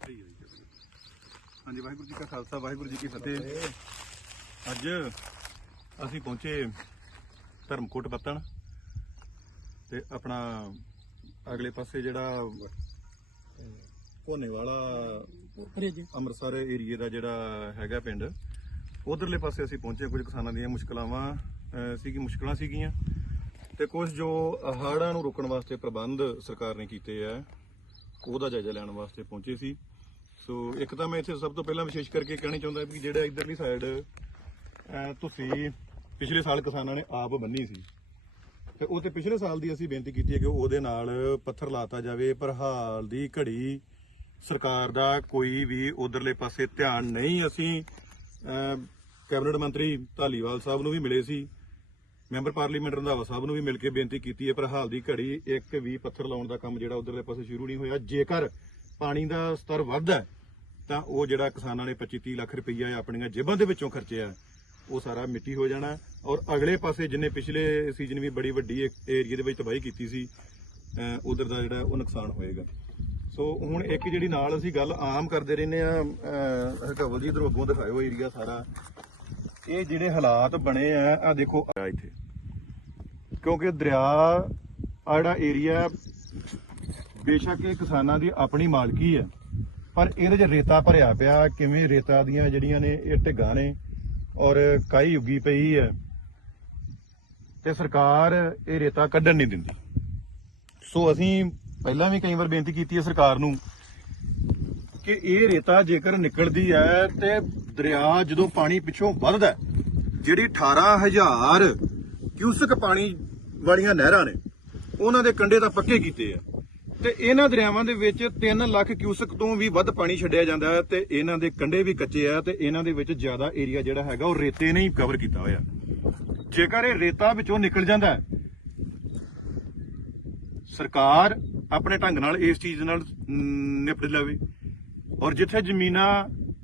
ਸਹੀ ਹੈ ਜੀ। ਹਾਂਜੀ ਵਾਹਿਗੁਰੂ ਜੀ ਕਾ ਖਾਲਸਾ ਵਾਹਿਗੁਰੂ ਜੀ ਕੀ ਫਤਿਹ। ਅੱਜ ਅਸੀਂ ਪਹੁੰਚੇ ਧਰਮਕੋਟ ਪੱਤਣ ਤੇ ਆਪਣਾ ਅਗਲੇ ਪਾਸੇ ਜਿਹੜਾ ਕੋਨੇ ਵਾਲਾ ਅੰਮ੍ਰਿਤਸਰ ਏਰੀਏ ਦਾ ਜਿਹੜਾ ਹੈਗਾ ਪਿੰਡ ਉਧਰਲੇ ਪਾਸੇ ਅਸੀਂ ਪਹੁੰਚੇ ਕੁਝ ਕਿਸਾਨਾਂ ਦੀਆਂ ਮੁਸ਼ਕਲਾਵਾਂ ਅਹ, ਸੀ ਕਿ ਮੁਸ਼ਕਲਾਂ ਸੀਗੀਆਂ ਤੇ ਕੁਝ ਜੋ ਹੜ੍ਹਾਂ ਨੂੰ ਰੋਕਣ ਵਾਸਤੇ ਪ੍ਰਬੰਧ ਸਰਕਾਰ ਨੇ ਕੀਤੇ ਆ ਉਹਦਾ ਜਾਇਜ਼ਾ ਲੈਣ ਵਾਸਤੇ ਪਹੁੰਚੇ ਸੀ। ਸੋ ਇੱਕ ਤਾਂ ਮੈਂ ਇੱਥੇ ਸਭ ਤੋਂ ਪਹਿਲਾਂ ਵਿਸ਼ੇਸ਼ ਕਰਕੇ ਕਹਿਣਾ ਚਾਹੁੰਦਾ ਕਿ ਜਿਹੜਾ ਇਧਰਲੀ ਸਾਈਡ ਤੁਸੀਂ ਪਿਛਲੇ ਸਾਲ ਕਿਸਾਨਾਂ ਨੇ ਆਪ ਬੰਨੀ ਸੀ। ਤੇ ਉਹ ਤੇ ਪਿਛਲੇ ਸਾਲ ਦੀ ਅਸੀਂ ਬੇਨਤੀ ਕੀਤੀ ਹੈ ਕਿ ਉਹਦੇ ਨਾਲ ਪੱਥਰ ਲਾਤਾ ਜਾਵੇ, ਪਰ ਹਾਲ ਦੀ ਘੜੀ ਸਰਕਾਰ ਦਾ ਕੋਈ ਵੀ ਉਧਰਲੇ ਪਾਸੇ ਧਿਆਨ ਨਹੀਂ। ਅਸੀਂ ਕੈਬਨਿਟ ਮੰਤਰੀ ਧਾਲੀਵਾਲ ਸਾਹਿਬ ਨੂੰ ਵੀ ਮਿਲੇ ਸੀ। ਮੈਂਬਰ ਪਾਰਲੀਮੈਂਟ ਰੰਧਾਵਾ ਸਾਹਿਬ ਨੂੰ ਵੀ ਮਿਲ ਕੇ ਬੇਨਤੀ ਕੀਤੀ ਹੈ, ਪਰ ਹਾਲ ਦੀ ਘੜੀ ਇੱਕ ਵੀ ਪੱਥਰ ਲਾਉਣ ਦਾ ਕੰਮ ਜਿਹੜਾ ਉਧਰਲੇ ਪਾਸੇ ਸ਼ੁਰੂ ਨਹੀਂ ਹੋਇਆ। ਜੇਕਰ ਪਾਣੀ ਦਾ ਸਤਰ ਵੱਧਦਾ ਤਾਂ ਉਹ ਜਿਹੜਾ ਕਿਸਾਨਾਂ ਨੇ 25-30 ਲੱਖ ਰੁਪਈਆ ਆਪਣੀਆਂ ਜੇਬਾਂ ਦੇ ਵਿੱਚੋਂ ਖਰਚਿਆ ਉਹ ਸਾਰਾ ਮਿੱਟੀ ਹੋ ਜਾਣਾ ਔਰ ਅਗਲੇ ਪਾਸੇ ਜਿੰਨੇ ਪਿਛਲੇ ਸੀਜ਼ਨ ਵੀ ਬੜੀ ਵੱਡੀ ਏਰੀਆ ਦੇ ਵਿੱਚ ਤਬਾਹੀ ਕੀਤੀ ਸੀ ਉਧਰ ਦਾ ਜਿਹੜਾ ਉਹ ਨੁਕਸਾਨ ਹੋਏਗਾ। ਸੋ ਹੁਣ ਇੱਕ ਜਿਹੜੀ ਨਾਲ ਅਸੀਂ ਗੱਲ ਆਮ ਕਰਦੇ ਰਹਿੰਦੇ ਆ ਹਰਕਵਲ ਜੀ, ਇਧਰ ਅੱਗੋਂ ਦਿਖਾਇਓ ਏਰੀਆ ਸਾਰਾ। ਇਹ ਜਿਹੜੇ ਹਾਲਾਤ ਬਣੇ ਆ ਆ ਦੇਖੋ। ਆ ਇੱਥੇ। ਕਿਉਂਕਿ ਦਰਿਆ ਆ ਜਿਹੜਾ ਏਰੀਆ ਬੇਸ਼ੱਕ ਇਹ ਕਿਸਾਨਾਂ ਦੀ ਆਪਣੀ ਮਾਲਕੀ ਹੈ। ਪਰ ਇਹਦੇ 'ਚ ਰੇਤਾ ਭਰਿਆ ਪਿਆ ਕਿਵੇਂ ਰੇਤਾ ਦੀਆਂ ਜਿਹੜੀਆਂ ਨੇ ਇਹ ਢਿੱਗਾਂ ਨੇ ਔਰ ਕਾਈ ਉੱਗੀ ਪਈ ਹੈ। ਤੇ ਸਰਕਾਰ ਇਹ ਰੇਤਾ ਕੱਢਣ ਨਹੀਂ ਦਿੰਦੀ। ਸੋ ਅਸੀਂ ਪਹਿਲਾਂ ਵੀ ਕਈ ਵਾਰ ਬੇਨਤੀ ਕੀਤੀ ਹੈ ਸਰਕਾਰ ਨੂੰ ਕਿ ਇਹ ਰੇਤਾ ਜੇਕਰ ਨਿਕਲਦੀ ਹੈ ਤੇ ਦਰਿਆ ਜਦੋਂ ਪਾਣੀ ਪਿੱਛੋਂ ਵੱਧਦਾ ਹੈ, ਜਿਹੜੀ 18000 ਕਿਊਸਕ ਪਾਣੀ ਵਾਲੀਆਂ ਨਹਿਰਾਂ ਨੇ। ਉਹਨਾਂ ਦੇ ਕੰਢੇ ਤਾਂ ਪੱਕੇ ਕੀਤੇ ਆ। ਤੇ ਇਹਨਾਂ ਦਰਿਆਵਾਂ ਦੇ ਵਿੱਚ 3 ਲੱਖ ਕਿਊਸਕ ਤੋਂ ਵੀ ਵੱਧ ਪਾਣੀ ਛੱਡਿਆ ਜਾਂਦਾ ਹੈ ਤੇ ਇਹਨਾਂ ਦੇ ਕੰਢੇ ਵੀ ਕੱਚੇ ਆ ਤੇ ਇਹਨਾਂ ਦੇ ਵਿੱਚ ਜ਼ਿਆਦਾ ਏਰੀਆ ਜਿਹੜਾ ਹੈਗਾ ਉਹ ਰੇਤੇ ਨੇ ਹੀ ਕਵਰ ਕੀਤਾ ਹੋਇਆ। ਜੇਕਰ ਇਹ ਰੇਤਾ ਵਿੱਚੋਂ ਨਿਕਲ ਜਾਂਦਾ ਹੈ, ਸਰਕਾਰ ਆਪਣੇ ਢੰਗ ਨਾਲ ਇਸ ਚੀਜ਼ ਨਾਲ ਨਿਪਟ ਲਵੇ। ਔਰ ਜਿੱਥੇ ਜ਼ਮੀਨਾਂ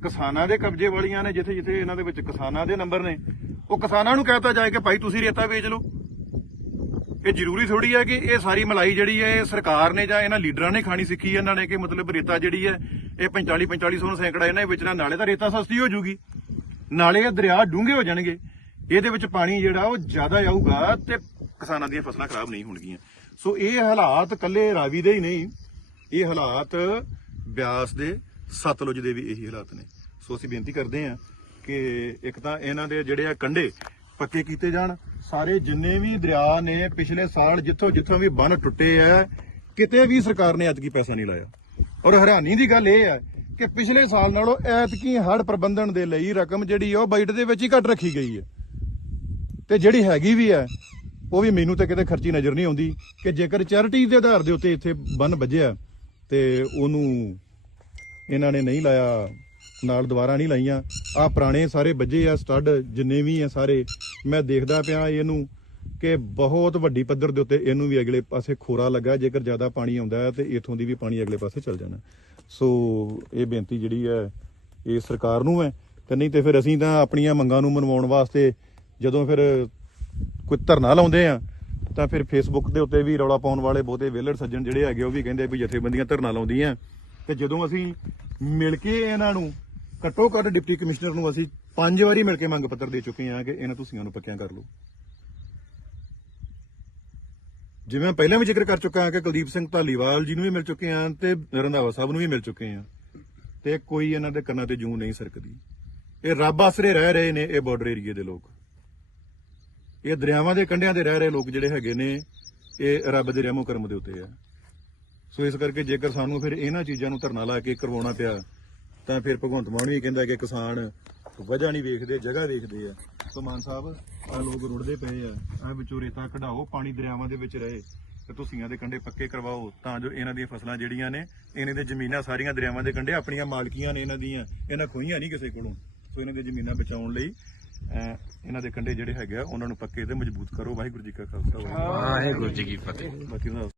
ਕਿਸਾਨਾਂ ਦੇ ਕਬਜ਼ੇ ਵਾਲੀਆਂ ਨੇ ਜਿੱਥੇ ਜਿੱਥੇ ਇਹਨਾਂ ਦੇ ਵਿੱਚ ਕਿਸਾਨਾਂ ਦੇ ਨੰਬਰ ਨੇ, ਉਹ ਕਿਸਾਨਾਂ ਨੂੰ ਕਹਤਾ ਜਾਏ ਕਿ ਭਾਈ ਤੁਸੀਂ ਰੇਤਾ ਵੇਚ ਲਓ। ਇਹ ਜ਼ਰੂਰੀ ਥੋੜੀ ਹੈ ਕਿ ਇਹ ਸਾਰੀ ਮਲਾਈ ਜਿਹੜੀ ਹੈ, ਇਹ ਸਰਕਾਰ ਨੇ ਜਾਂ ਇਹਨਾਂ ਲੀਡਰਾਂ ਨੇ ਖਾਣੀ ਸਿੱਖੀ ਇਹਨਾਂ ਨੇ ਕਿ ਮਤਲਬ ਰੇਤਾ ਜਿਹੜੀ ਹੈ, ਇਹ 45 4500 ਨੂੰ ਸੈਂਕੜਾ ਇਹਨਾਂ ਦੇ ਵੇਚਣਾ ਨਾਲੇ ਤਾਂ ਰੇਤਾ ਸਸਤੀ ਹੋ ਜੂਗੀ। ਨਾਲੇ ਇਹ ਦਰਿਆ ਡੂੰਘੇ ਹੋ ਜਾਣਗੇ। ਇਹਦੇ ਵਿੱਚ ਪਾਣੀ ਜਿਹੜਾ ਉਹ ਜ਼ਿਆਦਾ ਆਊਗਾ ਤੇ ਕਿਸਾਨਾਂ ਦੀਆਂ ਫਸਲਾਂ ਖਰਾਬ ਨਹੀਂ ਹੋਣਗੀਆਂ। ਸੋ ਇਹ ਹਾਲਾਤ ਕੱਲੇ ਰਾਵੀ ਦੇ ਹੀ ਨਹੀਂ, ਇਹ ਹਾਲਾਤ ਬਿਆਸ ਦੇ ਸਤਲੁਜ ਦੇ ਵੀ ਇਹੀ ਹਾਲਾਤ ਨੇ। ਸੋ ਅਸੀਂ ਬੇਨਤੀ ਕਰਦੇ ਹਾਂ ਕਿ ਇੱਕ ਤਾਂ ਇਹਨਾਂ ਦੇ ਜਿਹੜੇ ਆ ਕੰਢੇ ਪੱਕੇ ਕੀਤੇ ਜਾਣ। ਸਾਰੇ ਜਿੰਨੇ ਵੀ ਦਰਿਆ ਨੇ ਪਿਛਲੇ ਸਾਲ ਜਿੱਥੋਂ ਜਿੱਥੋਂ ਵੀ ਬੰਨ ਟੁੱਟੇ ਆ, ਕਿਤੇ ਵੀ ਸਰਕਾਰ ਨੇ ਐਤਕੀ ਪੈਸਾ ਨਹੀਂ ਲਾਇਆ। ਔਰ ਹੈਰਾਨੀ ਦੀ ਗੱਲ ਇਹ ਹੈ ਕਿ ਪਿਛਲੇ ਸਾਲ ਨਾਲੋਂ ਐਤਕੀ ਹੜ੍ਹ ਪ੍ਰਬੰਧਨ ਦੇ ਲਈ ਰਕਮ ਜਿਹੜੀ ਆ ਉਹ ਬਜਟ ਦੇ ਵਿੱਚ ਹੀ ਘੱਟ ਰੱਖੀ ਗਈ ਹੈ। ਤੇ ਜਿਹੜੀ ਹੈਗੀ ਵੀ ਹੈ ਉਹ ਵੀ ਮੈਨੂੰ ਤਾਂ ਕਿਤੇ ਖਰਚੀ ਨਜ਼ਰ ਨਹੀਂ ਆਉਂਦੀ ਕਿ ਜੇਕਰ ਚੈਰਿਟੀ ਦੇ ਆਧਾਰ ਦੇ ਉੱਤੇ ਇੱਥੇ ਬੰਨ ਵੱਜਿਆ ਤੇ ਉਹਨੂੰ ਇਹਨਾਂ ਨੇ ਨਹੀਂ ਲਾਇਆ। ਨਾਲ ਦੁਬਾਰਾ ਨਹੀਂ ਲਾਈਆਂ। ਆ ਪੁਰਾਣੇ ਸਾਰੇ ਵੱਜੇ ਆ, ਸਟੱਡ ਜਿੰਨੇ ਵੀ ਆ ਸਾਰੇ, ਮੈਂ ਦੇਖਦਾ ਪਿਆ ਇਹਨੂੰ ਕਿ ਬਹੁਤ ਵੱਡੀ ਪੱਧਰ ਦੇ ਉੱਤੇ ਇਹਨੂੰ ਵੀ ਅਗਲੇ ਪਾਸੇ ਖੋਰਾ ਲੱਗਾ। ਜੇਕਰ ਜ਼ਿਆਦਾ ਪਾਣੀ ਆਉਂਦਾ ਹੈ ਤੇ ਇਥੋਂ ਦੀ ਵੀ ਪਾਣੀ ਅਗਲੇ ਪਾਸੇ ਚੱਲ ਜਾਣਾ। ਸੋ ਇਹ ਬੇਨਤੀ ਜਿਹੜੀ ਹੈ, ਇਹ ਸਰਕਾਰ ਨੂੰ ਹੈ। ਤੇ ਨਹੀਂ ਤੇ ਫਿਰ ਅਸੀਂ ਤਾਂ ਆਪਣੀਆਂ ਮੰਗਾਂ ਨੂੰ ਮਨਵਾਉਣ ਵਾਸਤੇ ਜਦੋਂ ਫਿਰ ਕੋਈ ਧਰਨਾ ਲਾਉਂਦੇ ਆ, ਤਾਂ ਫਿਰ ਫੇਸਬੁੱਕ ਦੇ ਉੱਤੇ ਵੀ ਰੌਲਾ ਪਾਉਣ ਵਾਲੇ ਬਹੁਤੇ ਵਿਹਲੜ ਸੱਜਣ ਜਿਹੜੇ ਹੈਗੇ ਉਹ ਵੀ ਕਹਿੰਦੇ ਵੀ ਜਥੇਬੰਦੀਆਂ ਧਰਨਾ ਲਾਉਂਦੀਆਂ। ਤੇ ਜਦੋਂ ਅਸੀਂ ਮਿਲ ਕੇ ਇਹਨਾਂ ਨੂੰ ਘੱਟੋ ਘੱਟ ਡਿਪਟੀ ਕਮਿਸ਼ਨਰ ਨੂੰ ਅਸੀਂ ਪੰਜ ਵਾਰੀ ਮਿਲ ਕੇ ਮੰਗ ਪੱਤਰ ਦੇ ਚੁੱਕੇ ਹਾਂ ਕਿ ਇਹਨਾਂ ਤੁਸੀਆਂ ਨੂੰ ਪੱਕਿਆਂ ਕਰ ਲਓ। ਜਿਵੇਂ ਪਹਿਲਾਂ ਵੀ ਜ਼ਿਕਰ ਕਰ ਚੁੱਕਾ ਹਾਂ ਕਿ ਕੁਲਦੀਪ ਸਿੰਘ ਧਾਲੀਵਾਲ ਜੀ ਨੂੰ ਵੀ ਮਿਲ ਚੁੱਕੇ ਹਾਂ ਤੇ ਰੰਧਾਵਾ ਸਾਹਿਬ ਨੂੰ ਵੀ ਮਿਲ ਚੁੱਕੇ ਹਾਂ ਤੇ ਕੋਈ ਇਹਨਾਂ ਦੇ ਕੰਨਾਂ ਤੇ ਜੂੰ ਨਹੀਂ ਸਰਕਦੀ। ਇਹ ਰੱਬ ਆਸਰੇ ਰਹਿ ਰਹੇ ਨੇ ਇਹ ਬਾਰਡਰ ਏਰੀਏ ਦੇ ਲੋਕ। ਇਹ ਦਰਿਆਵਾਂ ਦੇ ਕੰਢਿਆਂ ਤੇ ਰਹਿ ਰਹੇ ਲੋਕ ਜਿਹੜੇ ਹੈਗੇ ਨੇ, ਇਹ ਰੱਬ ਦੇ ਰਹਿਮੋ ਕਰਮ ਦੇ ਉੱਤੇ ਆ। ਸੋ ਇਸ ਕਰਕੇ ਜੇਕਰ ਸਾਨੂੰ ਫਿਰ ਇਹਨਾਂ ਚੀਜ਼ਾਂ ਨੂੰ ਧਰਨਾ ਲਾ ਕੇ ਕਰਵਾਉਣਾ ਪਿਆ ਤਾਂ ਫਿਰ ਭਗਵੰਤ ਮਾਨ ਵੀ ਕਹਿੰਦਾ ਕਿ ਕਿਸਾਨ ਵਜ੍ਹਾ ਨਹੀਂ ਵੇਖਦੇ ਜਗ੍ਹਾ ਵੇਖਦੇ ਆ। ਸੋ ਮਾਨ ਸਾਹਿਬ ਆ ਲੋਕ ਰੁੜਦੇ ਪਏ ਆ। ਆ ਵਿੱਚੋਂ ਰੇਤਾ ਕਢਾਓ ਪਾਣੀ ਦਰਿਆਵਾਂ ਦੇ ਵਿੱਚ ਰਹੇ ਤੇ ਤੁਸੀਆਂ ਦੇ ਕੰਢੇ ਪੱਕੇ ਕਰਵਾਓ ਤਾਂ ਜੋ ਇਹਨਾਂ ਦੀਆਂ ਫਸਲਾਂ ਜਿਹੜੀਆਂ ਨੇ ਇਹਨਾਂ ਦੇ ਜ਼ਮੀਨਾਂ ਸਾਰੀਆਂ ਦਰਿਆਵਾਂ ਦੇ ਕੰਢੇ ਆਪਣੀਆਂ ਮਾਲਕੀਆਂ ਨੇ ਇਹਨਾਂ ਦੀਆਂ ਇਹਨਾਂ ਖੋਈਆਂ ਨਹੀਂ ਕਿਸੇ ਕੋਲੋਂ। ਸੋ ਇਹਨਾਂ ਦੀਆਂ ਜ਼ਮੀਨਾਂ ਬਚਾਉਣ ਲਈ ਇਹਨਾਂ ਦੇ ਕੰਢੇ ਜਿਹੜੇ ਹੈਗੇ ਆ ਉਹਨਾਂ ਨੂੰ ਪੱਕੇ ਤੇ ਮਜ਼ਬੂਤ ਕਰੋ। ਵਾਹਿਗੁਰੂ ਜੀ ਕਾ ਖਾਲਸਾ ਵਾਹਿਗੁਰੂ ਜੀ ਕੀ ਫਤਿਹ। ਬਾਕੀ ਦਾ